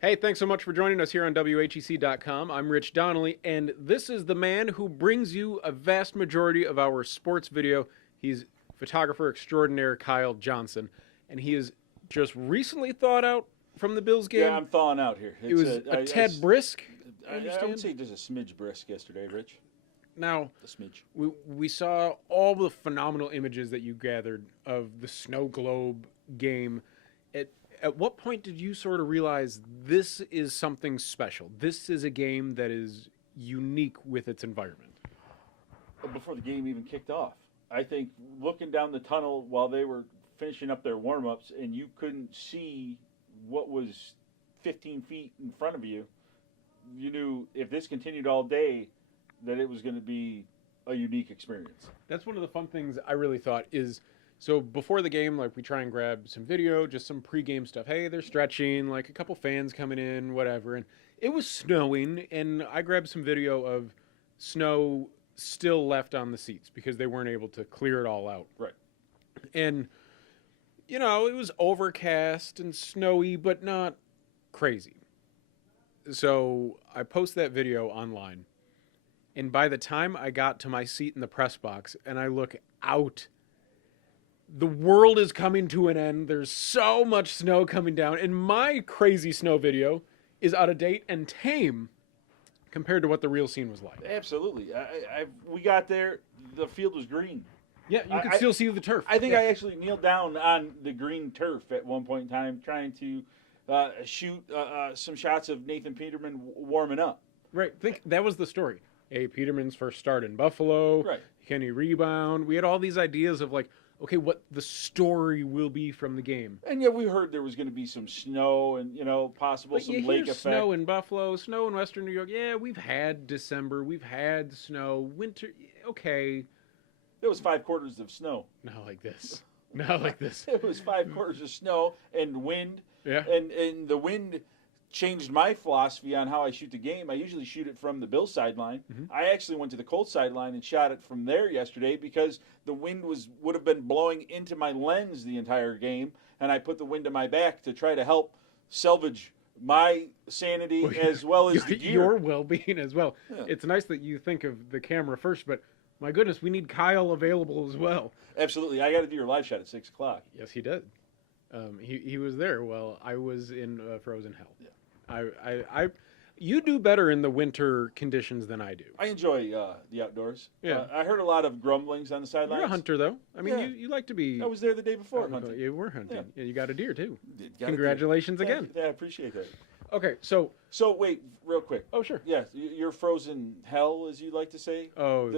Hey, thanks so much for joining us here on WHEC.com. I'm Rich Donnelly, and this is the man who brings you a vast majority of our sports video. He's photographer extraordinaire Kyle Johnson, and he is just recently thawed out from the Bills game. Yeah, I'm thawing out here. It was a tad brisk, I I understand. would say just a smidge brisk yesterday, Rich. Now, A smidge. we saw all the phenomenal images that you gathered of the snow globe game. At what point did you sort of realize this is something special? This is a game that is unique with its environment. Before the game even kicked off. I think looking down the tunnel while they were finishing up their warm-ups and you couldn't see what was 15 feet in front of you, you knew if this continued all day that it was going to be a unique experience. That's one of the fun things I really thought is, so before the game, like we try and grab some video, just some pregame stuff. Hey, they're stretching, like a couple fans coming in, whatever. And it was snowing, and I grabbed some video of snow still left on the seats because they weren't able to clear it all out. Right. And, you know, it was overcast and snowy, but not crazy. So I post that video online. And by the time I got to my seat in the press box and I look out, the world is coming to an end. There's so much snow coming down. And my crazy snow video is out of date and tame compared to what the real scene was like. Absolutely. We got there, the field was green. Yeah, you can still see the turf. I think yeah. I actually kneeled down on the green turf at one point in time trying to shoot some shots of Nathan Peterman warming up. Right. Think that was the story. Hey, Peterman's first start in Buffalo. Right. Can he rebound? We had all these ideas of like, okay, what the story will be from the game. And yeah, we heard there was going to be some snow and, possible But some you lake hear effect. snow in Buffalo, snow in Western New York. Yeah, we've had December. We've had snow. Winter, okay. There was 5 quarters of snow. Not like this. Not like this. It was 5 quarters of snow and wind. Yeah. And the wind changed my philosophy on how I shoot the game. I usually shoot it from the Bills sideline. Mm-hmm. I actually went to the Colts sideline and shot it from there yesterday because the wind would have been blowing into my lens the entire game, and I put the wind to my back to try to help salvage my sanity as well as the gear. Your well-being as well. Yeah. It's nice that you think of the camera first, but my goodness, we need Kyle available as well. Absolutely. I got to do your live shot at 6 o'clock. Yes, he did. He was there while I was in frozen hell. Yeah. You do better in the winter conditions than I do. I enjoy the outdoors. Yeah. I heard a lot of grumblings on the sidelines. You're a hunter, though. I mean, Yeah. you like to be. I was there the day before hunting. You were hunting. Yeah, you got a deer, too. Got a deer. Congratulations again. Yeah, I appreciate that. Okay, so. So, wait, real quick. Oh, sure. Yeah, your frozen hell, as you like to say. Oh,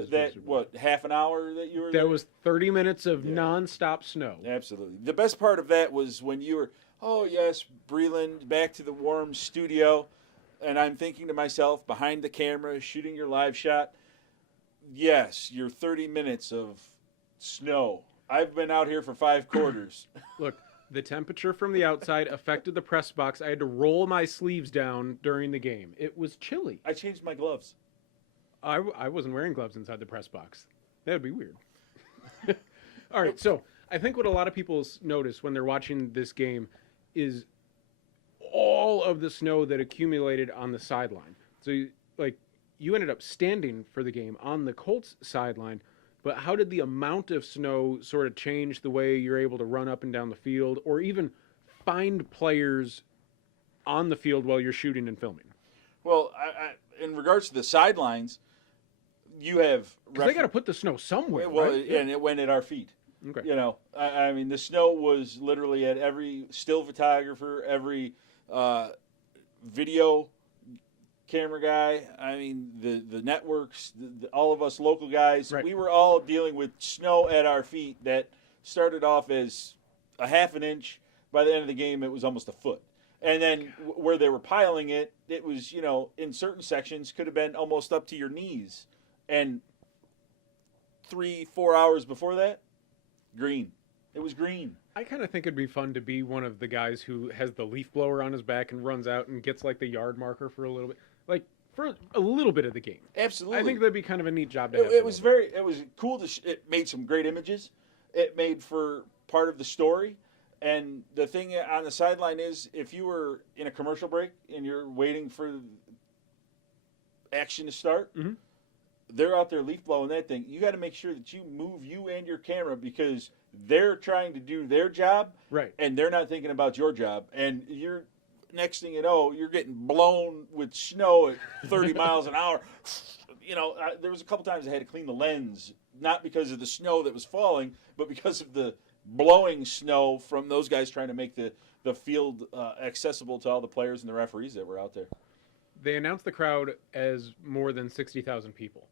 Half an hour that you were there? That was 30 minutes of nonstop snow. Absolutely. The best part of that was when you were, oh, yes, Breland, back to the warm studio. And I'm thinking to myself, behind the camera, shooting your live shot, yes, your 30 minutes of snow. I've been out here for 5 quarters. Look, the temperature from the outside affected the press box. I had to roll my sleeves down during the game. It was chilly. I changed my gloves. I wasn't wearing gloves inside the press box. That would be weird. All right, so I think what a lot of people notice when they're watching this game is all of the snow that accumulated on the sideline. So, you ended up standing for the game on the Colts sideline, but how did the amount of snow sort of change the way you're able to run up and down the field or even find players on the field while you're shooting and filming? Well, in regards to the sidelines, you have... Because they got to put the snow somewhere, well, right? And it went at our feet. Okay. I mean, the snow was literally at every still photographer, every video camera guy. I mean, the networks, all of us local guys, right. We were all dealing with snow at our feet that started off as a half an inch. By the end of the game, it was almost a foot. And then where they were piling it, it was, in certain sections could have been almost up to your knees. And 3-4 hours before that, green. It was green. I kind of think it'd be fun to be one of the guys who has the leaf blower on his back and runs out and gets the yard marker for a little bit, for a little bit of the game. Absolutely. I think that'd be kind of a neat job to have. It was cool. It made some great images. It made for part of the story. And the thing on the sideline is, if you were in a commercial break and you're waiting for action to start, they're out there leaf blowing that thing. You got to make sure that you move you and your camera because they're trying to do their job, Right. and they're not thinking about your job. And you're next thing you know, you're getting blown with snow at 30 miles an hour. There was a couple times I had to clean the lens, not because of the snow that was falling, but because of the blowing snow from those guys trying to make the field accessible to all the players and the referees that were out there. They announced the crowd as more than 60,000 people.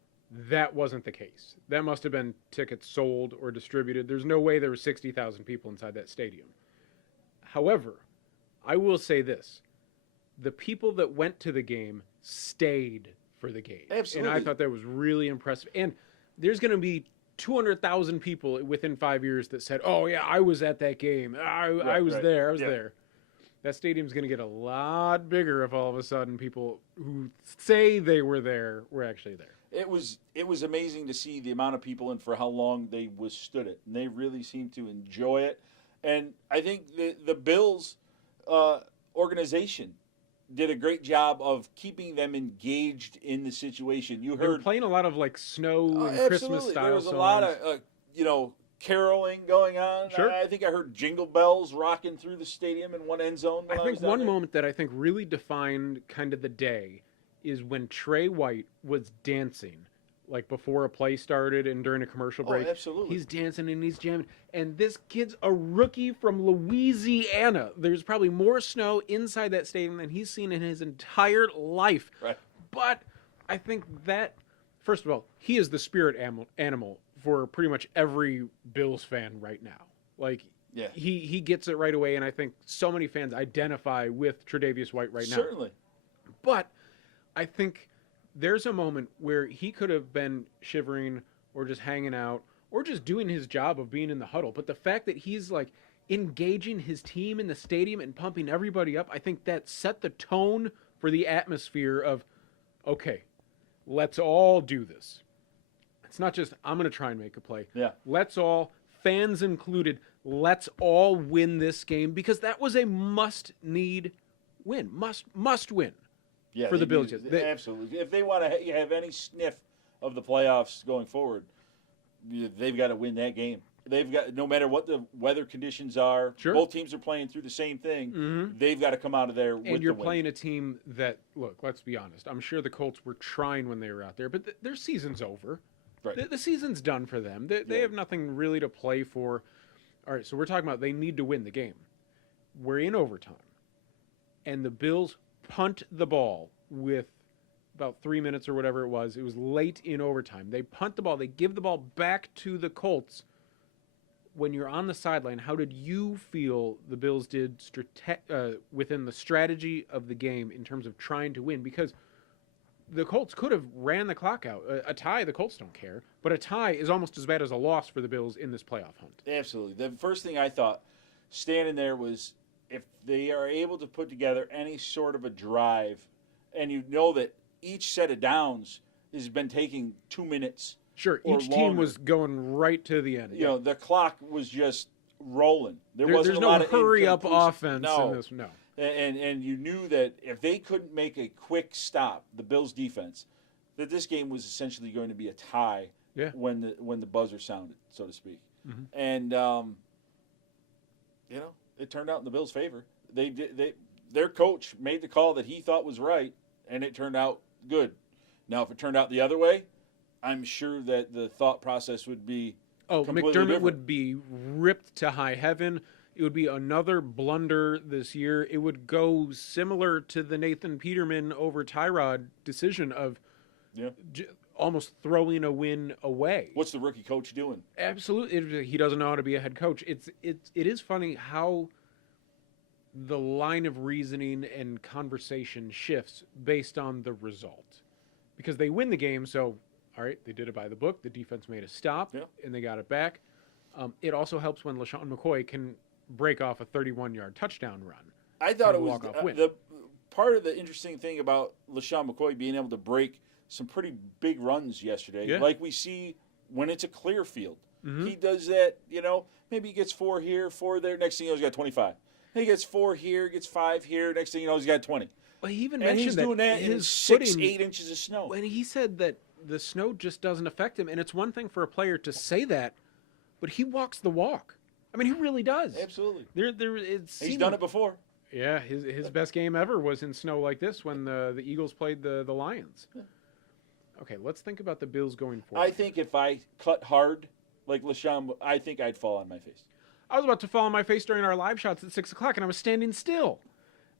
That wasn't the case. That must have been tickets sold or distributed. There's no way there were 60,000 people inside that stadium. However, I will say this. The people that went to the game stayed for the game. Absolutely. And I thought that was really impressive. And there's going to be 200,000 people within 5 years that said, "Oh yeah, I was at that game. I was there. I was there." That stadium's going to get a lot bigger if all of a sudden people who say they were there were actually there. It was amazing to see the amount of people and for how long they withstood it, and they really seemed to enjoy it. And I think the Bills organization did a great job of keeping them engaged in the situation. You They were heard playing a lot of like snow and Christmas style There was songs. a lot of caroling going on. Sure. I think I heard jingle bells rocking through the stadium in one end zone. I think one moment that I think really defined kind of the day is when Trey White was dancing, like before a play started and during a commercial break. Oh, absolutely. He's dancing and he's jamming. And this kid's a rookie from Louisiana. There's probably more snow inside that stadium than he's seen in his entire life. Right. But I think that, first of all, he is the spirit animal for pretty much every Bills fan right now. Like, Yeah. he gets it right away, and I think so many fans identify with Tre'Davious White right now. Certainly. But I think there's a moment where he could have been shivering or just hanging out or just doing his job of being in the huddle. But the fact that he's like engaging his team in the stadium and pumping everybody up, I think that set the tone for the atmosphere of, okay, let's all do this. It's not just, I'm going to try and make a play. Yeah. Let's all, fans included, let's all win this game because that was a must-need win. Must win. Yeah, for the Bills. Absolutely. If they want to have any sniff of the playoffs going forward, they've got to win that game. They've got, no matter what the weather conditions are, Sure. Both teams are playing through the same thing. Mm-hmm. They've got to come out of there with the win. And you're playing a team that, look, let's be honest. I'm sure the Colts were trying when they were out there, but their season's over. Right. The season's done for them. They have nothing really to play for. All right, so we're talking about they need to win the game. We're in overtime, and the Bills punt the ball with about 3 minutes or whatever it was. It was late in overtime. They punt the ball. They give the ball back to the Colts. When you're on the sideline, how did you feel the Bills did within the strategy of the game in terms of trying to win? Because the Colts could have ran the clock out. A tie, the Colts don't care. But a tie is almost as bad as a loss for the Bills in this playoff hunt. Absolutely. The first thing I thought standing there was if they are able to put together any sort of a drive, and you know that each set of downs has been taking 2 minutes. Sure, each team was going right to the end. You know, the clock was just rolling. There's no a lot of hurry-up offense no. in this. No. And you knew that if they couldn't make a quick stop, the Bills' defense, that this game was essentially going to be a tie when the buzzer sounded, so to speak. Mm-hmm. And it turned out in the Bills' favor. Their coach made the call that he thought was right, and it turned out good. Now, if it turned out the other way, I'm sure that the thought process would be completely McDermott different. would be ripped to high heaven. It would be another blunder this year. It would go similar to the Nathan Peterman over Tyrod decision of almost throwing a win away. What's the rookie coach doing? Absolutely. He doesn't know how to be a head coach. It is funny how the line of reasoning and conversation shifts based on the result. Because they win the game, so, all right, they did it by the book. The defense made a stop, and they got it back. It also helps when LaShawn McCoy can break off a 31-yard touchdown run. I thought it was the part of the interesting thing about LaShawn McCoy being able to break some pretty big runs yesterday, like we see when it's a clear field. He does that, maybe he gets 4 here, 4 there. Next thing you know, he's got 25. He gets 4 here, gets 5 here. Next thing you know, he's got 20. Well, he even And he's mentioned doing that in his 6, footing, 8 inches of snow. when he said that the snow just doesn't affect him. And it's one thing for a player to say that, but he walks the walk. I mean, he really does. Absolutely. He's done it before. Yeah, his best game ever was in snow like this when the Eagles played the Lions. Okay, let's think about the Bills going forward. I think if I cut hard like LaShawn, I think I'd fall on my face. I was about to fall on my face during our live shots at 6 o'clock, and I was standing still.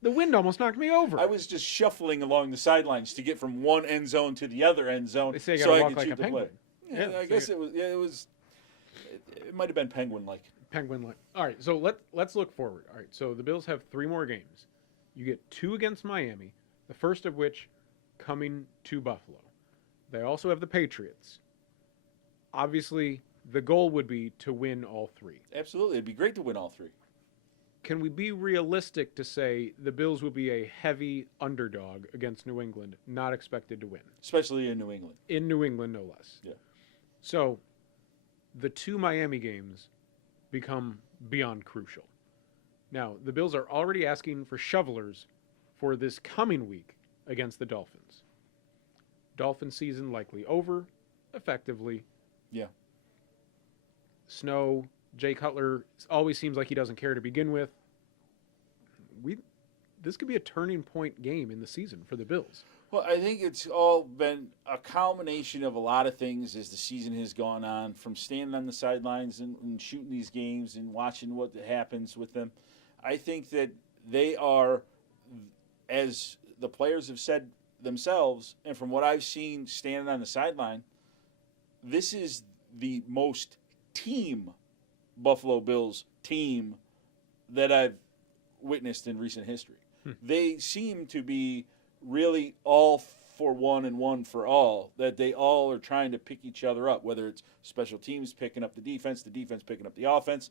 The wind almost knocked me over. I was just shuffling along the sidelines to get from one end zone to the other end zone. They say you so gotta I walk could like shoot a the penguin. play. Yeah, I guess it was. Yeah, it might have been penguin-like. Penguin-like. All right, so let's look forward. All right, so the Bills have 3 more games. You get 2 against Miami, the first of which coming to Buffalo. They also have the Patriots. Obviously, the goal would be to win all 3. Absolutely, it'd be great to win all 3. Can we be realistic to say the Bills will be a heavy underdog against New England, not expected to win? Especially in New England. In New England, no less. Yeah. So, the 2 Miami games become beyond crucial. Now, the Bills are already asking for shovelers for this coming week against the Dolphins. Dolphin season likely over, effectively. Yeah. Snow, Jay Cutler always seems like he doesn't care to begin with. This could be a turning point game in the season for the Bills. Well, I think it's all been a culmination of a lot of things as the season has gone on, from standing on the sidelines and shooting these games and watching what happens with them. I think that they are, as the players have said themselves, and from what I've seen standing on the sideline, this is the most team Buffalo Bills team that I've witnessed in recent history. They seem to be really all for one and one for all, that they all are trying to pick each other up, whether it's special teams picking up the defense picking up the offense.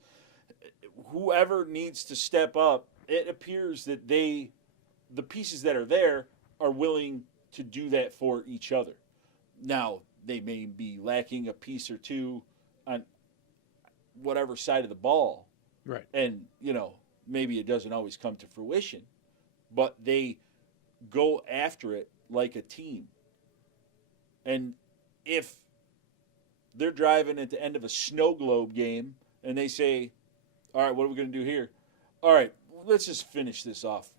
Whoever needs to step up, it appears that the pieces that are there are willing to do that for each other. Now, they may be lacking a piece or two on whatever side of the ball. Right. And, maybe it doesn't always come to fruition, but they go after it like a team. And if they're driving at the end of a snow globe game and they say, all right, what are we going to do here? All right, let's just finish this off.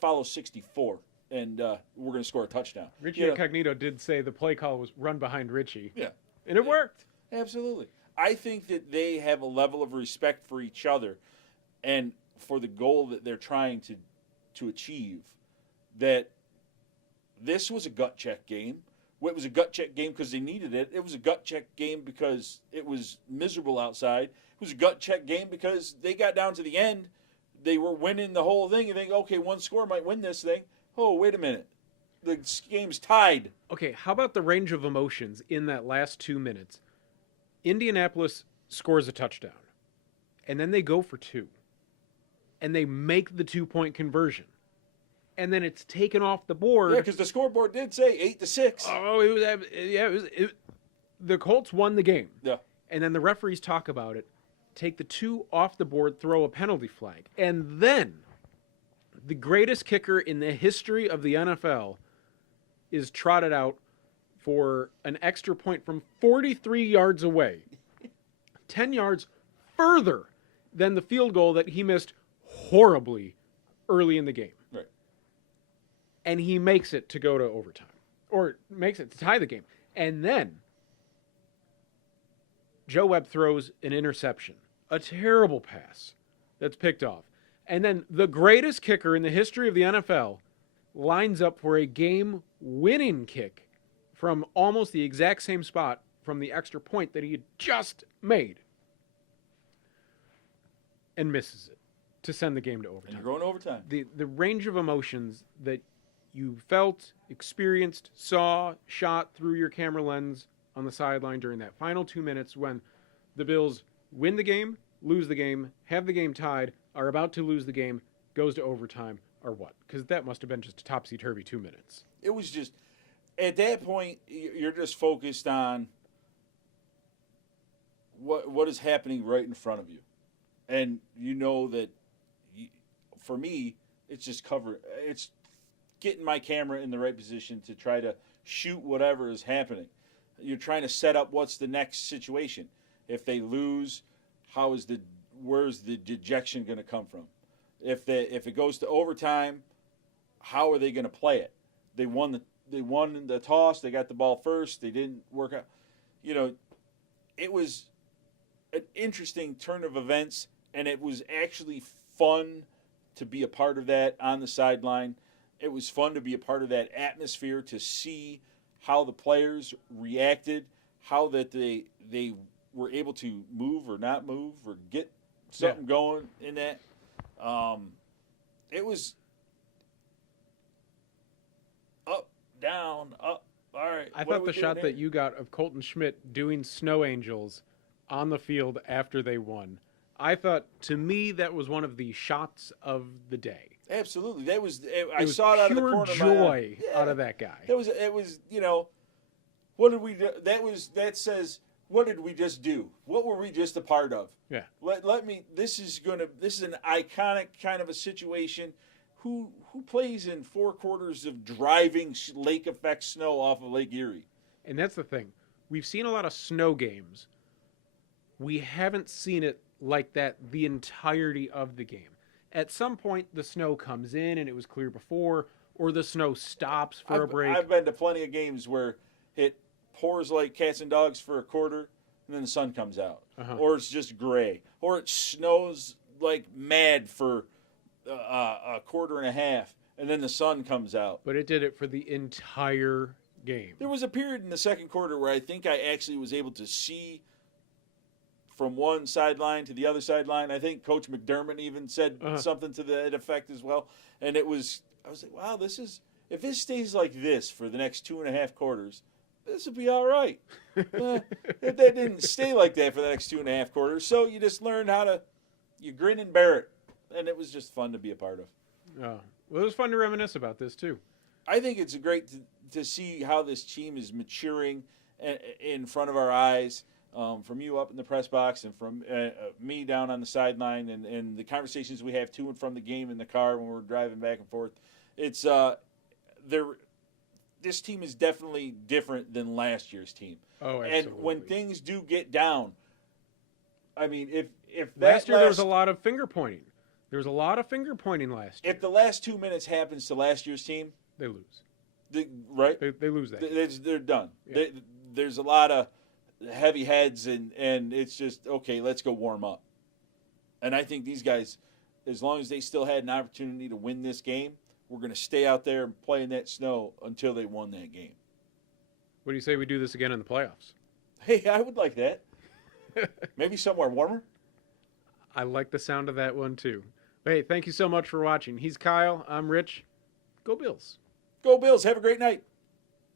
Follow 64, and we're going to score a touchdown. Richie Incognito did say the play call was run behind Richie. Yeah. And it worked. Absolutely. I think that they have a level of respect for each other and for the goal that they're trying to achieve, that this was a gut check game. It was a gut check game because they needed it. It was a gut check game because it was miserable outside. It was a gut check game because they got down to the end. They were winning the whole thing. You think, okay, one score might win this thing. Oh, wait a minute. The game's tied. Okay, how about the range of emotions in that last 2 minutes? Indianapolis scores a touchdown, and then they go for 2, and they make the 2-point conversion, and then it's taken off the board. Yeah, because the scoreboard did say 8-6. Oh, the Colts won the game. Yeah. And then the referees talk about it, take the 2 off the board, throw a penalty flag, and then the greatest kicker in the history of the NFL is trotted out for an extra point from 43 yards away, 10 yards further than the field goal that he missed horribly early in the game. Right. And he makes it to go to overtime, or makes it to tie the game. And then Joe Webb throws an interception, a terrible pass that's picked off. And then the greatest kicker in the history of the NFL lines up for a game-winning kick from almost the exact same spot from the extra point that he had just made, and misses it to send the game to overtime. And you're going to overtime. The range of emotions that you felt, experienced, saw, shot through your camera lens on the sideline during that final 2 minutes when the Bills win the game, lose the game, have the game tied, are about to lose the game, goes to overtime, or what? Because that must have been just a topsy-turvy 2 minutes. It was just, at that point, you're just focused on what is happening right in front of you, and you know that. For me, it's just cover. It's getting my camera in the right position to try to shoot whatever is happening. You're trying to set up what's the next situation. If they lose, where's the dejection going to come from? If it goes to overtime, how are they going to play it? They won the toss. They got the ball first. They didn't work out. It was an interesting turn of events, and it was actually fun to be a part of that on the sideline. It was fun to be a part of that atmosphere, to see how the players reacted, how that they were able to move or not move or get something going in that. It was up, down, up. All right. I thought the shot that you got of Colton Schmidt doing snow angels on the field after they won, I thought, to me, that was one of the shots of the day. Absolutely, I saw it out of the corner of my eye. Joy out of that guy. It was. What did we do? That says, what did we just do? What were we just a part of? Yeah. This is an iconic kind of a situation. Who plays in 4 quarters of driving lake effect snow off of Lake Erie? And that's the thing. We've seen a lot of snow games. We haven't seen it like that the entirety of the game. At some point, the snow comes in and it was clear before, or the snow stops for a break. I've been to plenty of games where it pours like cats and dogs for a quarter, and then the sun comes out. Or it's just gray. Or it snows like mad for a quarter and a half, and then the sun comes out. But it did it for the entire game. There was a period in the second quarter where I think I actually was able to see from one sideline to the other sideline. I think Coach McDermott even said something to that effect as well. And I was like, wow, if this stays like this for the next 2.5 quarters, this will be all right. That didn't stay like that for the next 2.5 quarters. So you just learn you grin and bear it. And it was just fun to be a part of. Oh, well, it was fun to reminisce about this too. I think it's great to see how this team is maturing in front of our eyes. From you up in the press box and from me down on the sideline and the conversations we have to and from the game in the car when we're driving back and forth. It's this team is definitely different than last year's team. Oh, absolutely. And when things do get down, I mean, if last year there was a lot of finger pointing. There was a lot of finger pointing last year. If the last 2 minutes happens to last year's team, they lose. They lose that. They're done. Yeah. There's a lot of heavy heads, and it's just, okay, let's go warm up. And I think these guys, as long as they still had an opportunity to win this game, we're going to stay out there and play in that snow until they won that game. What do you say we do this again in the playoffs? Hey, I would like that. Maybe somewhere warmer. I like the sound of that one too. Hey, thank you so much for watching. He's Kyle. I'm Rich. Go Bills. Go Bills. Have a great night.